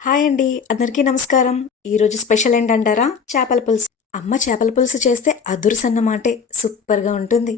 Hi అండి, అందరికీ నమస్కారం. ఈరోజు స్పెషల్ ఏంటంటారా? చేపల పులుసు. అమ్మ చేపల పులుసు చేస్తే అదుర్సన్నమాటే, సూపర్గా ఉంటుంది.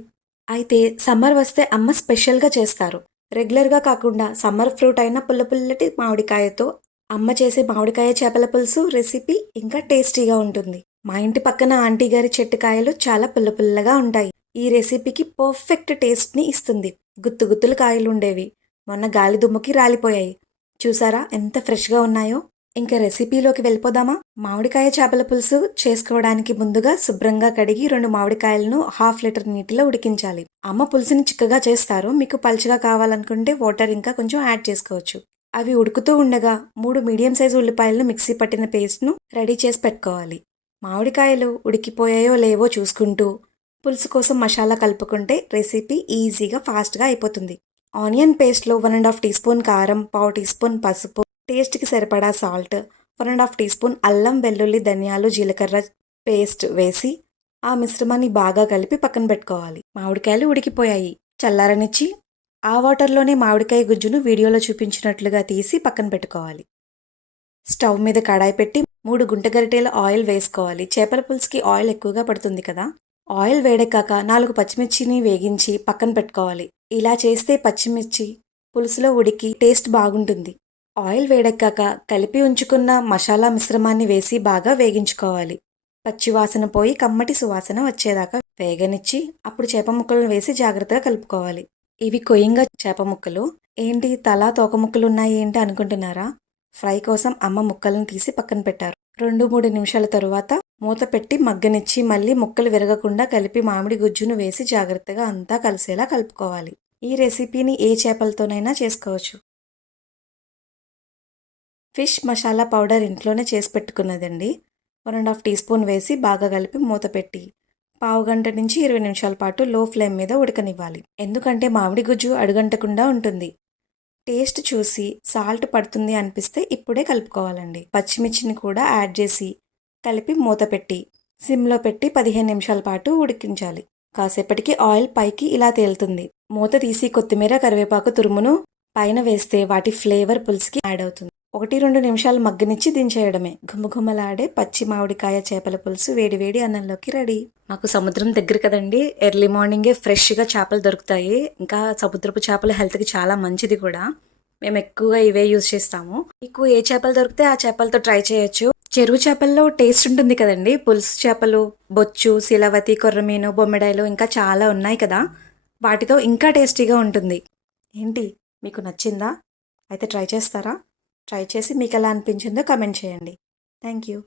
అయితే సమ్మర్ వస్తే అమ్మ స్పెషల్గా చేస్తారు. రెగ్యులర్గా కాకుండా సమ్మర్ ఫ్రూట్ అయిన పుల్ల పుల్లటి మామిడికాయతో అమ్మ చేసే మామిడికాయ చేపల పులుసు రెసిపీ ఇంకా టేస్టీగా ఉంటుంది. మా ఇంటి పక్కన ఆంటీ గారి చెట్టు కాయలు చాలా పుల్ల పుల్లగా ఉంటాయి. ఈ రెసిపీకి పర్ఫెక్ట్ టేస్ట్ని ఇస్తుంది. గుత్తు గుత్తులు కాయలు ఉండేవి, మొన్న గాలి దుమ్ముకి రాలిపోయాయి. చూసారా ఎంత ఫ్రెష్గా ఉన్నాయో? ఇంకా రెసిపీలోకి వెళ్ళిపోదామా? మామిడికాయ చేపల పులుసు చేసుకోవడానికి ముందుగా శుభ్రంగా కడిగి 2 మామిడికాయలను హాఫ్ లీటర్ నీటిలో ఉడికించాలి. అమ్మ పులుసుని చిక్కగా చేస్తారు, మీకు పలుచగా కావాలనుకుంటే వాటర్ ఇంకా కొంచెం యాడ్ చేసుకోవచ్చు. అవి ఉడుకుతూ ఉండగా 3 మీడియం సైజు ఉల్లిపాయలను మిక్సీ పట్టిన పేస్ట్ను రెడీ చేసి పెట్టుకోవాలి. మామిడికాయలు ఉడికిపోయాయో లేవో చూసుకుంటూ పులుసు కోసం మసాలా కలుపుకుంటే రెసిపీ ఈజీగా ఫాస్ట్గా అయిపోతుంది. ఆనియన్ పేస్ట్లో 1.5 టీ స్పూన్ కారం, పావు టీ స్పూన్ పసుపు, టేస్ట్కి సరిపడా సాల్ట్, 1.5 టీ స్పూన్ అల్లం వెల్లుల్లి ధనియాలు జీలకర్ర పేస్ట్ వేసి ఆ మిశ్రమాన్ని బాగా కలిపి పక్కన పెట్టుకోవాలి. మామిడికాయలు ఉడికిపోయాయి, చల్లారనిచ్చి ఆ వాటర్లోనే మామిడికాయ గుజ్జును వీడియోలో చూపించినట్లుగా తీసి పక్కన పెట్టుకోవాలి. స్టవ్ మీద కడాయి పెట్టి 3 గుంట గరిటెల ఆయిల్ వేసుకోవాలి. చేపల పులుసుకి ఆయిల్ ఎక్కువగా పడుతుంది కదా. ఆయిల్ వేడెక్కాక 4 పచ్చిమిర్చిని వేగించి పక్కన పెట్టుకోవాలి. ఇలా చేస్తే పచ్చిమిర్చి పులుసులో ఉడికి టేస్ట్ బాగుంటుంది. ఆయిల్ వేడెక్కాక కలిపి ఉంచుకున్న మసాలా మిశ్రమాన్ని వేసి బాగా వేగించుకోవాలి. పచ్చివాసన పోయి కమ్మటి సువాసన వచ్చేదాకా వేగనిచ్చి అప్పుడు చేప ముక్కలను వేసి జాగ్రత్తగా కలుపుకోవాలి. ఇవి కొయ్యంగా చేప ముక్కలు. ఏంటి తలా తోక ముక్కలు ఉన్నాయి ఏంటి అనుకుంటున్నారా? ఫ్రై కోసం అమ్మ ముక్కలను తీసి పక్కన పెట్టారు. 2-3 నిమిషాల తరువాత మూత పెట్టి మగ్గనిచ్చి మళ్ళీ ముక్కలు విరగకుండా కలిపి మామిడి గుజ్జును వేసి జాగ్రత్తగా అంతా కలిసేలా కలుపుకోవాలి. ఈ రెసిపీని ఏ చేపలతోనైనా చేసుకోవచ్చు. ఫిష్ మసాలా పౌడర్ ఇంట్లోనే చేసి పెట్టుకున్నదండి. 1.5 టీ స్పూన్ వేసి బాగా కలిపి మూత పెట్టి పావు గంట నుంచి 20 నిమిషాల పాటు లో ఫ్లేమ్ మీద ఉడకనివ్వాలి. ఎందుకంటే మామిడి గుజ్జు అడుగంటకుండా ఉంటుంది. టేస్ట్ చూసి సాల్ట్ పడుతుంది అనిపిస్తే ఇప్పుడే కలుపుకోవాలండి. పచ్చిమిర్చిని కూడా యాడ్ చేసి కలిపి మూత పెట్టి సిమ్లో పెట్టి 15 నిమిషాల పాటు ఉడికించాలి. కాసేపటికి ఆయిల్ పైకి ఇలా తేలుతుంది. మూత తీసి కొత్తిమీర కరివేపాకు తురుమును పైన వేస్తే వాటి ఫ్లేవర్ పులుసుకి యాడ్ అవుతుంది. 1-2 నిమిషాలు మగ్గనిచ్చి దించేయడమే. గుమగుమలాడే పచ్చి మామిడికాయ చేపల పులుసు వేడివేడి అన్నంలోకి రెడీ. మాకు సముద్రం దగ్గర కదండి, ఎర్లీ మార్నింగే ఫ్రెష్గా చేపలు దొరుకుతాయి. ఇంకా సముద్రపు చేపలు హెల్త్కి చాలా మంచిది కూడా. మేము ఎక్కువగా ఇవే యూజ్ చేస్తాము. మీకు ఏ చేపలు దొరికితే ఆ చేపలతో ట్రై చేయొచ్చు. చెరువు చేపల్లో టేస్ట్ ఉంటుంది కదండి. పులుసు చేపలు, బొచ్చు, శీలవతి, కొర్రమీను, బొమ్మిడాయలు ఇంకా చాలా ఉన్నాయి కదా, వాటితో ఇంకా టేస్టీగా ఉంటుంది. ఏంటి మీకు నచ్చిందా? అయితే ట్రై చేస్తారా? ట్రై చేసి మీకు ఎలా అనిపించిందో కమెంట్ చేయండి. Thank you.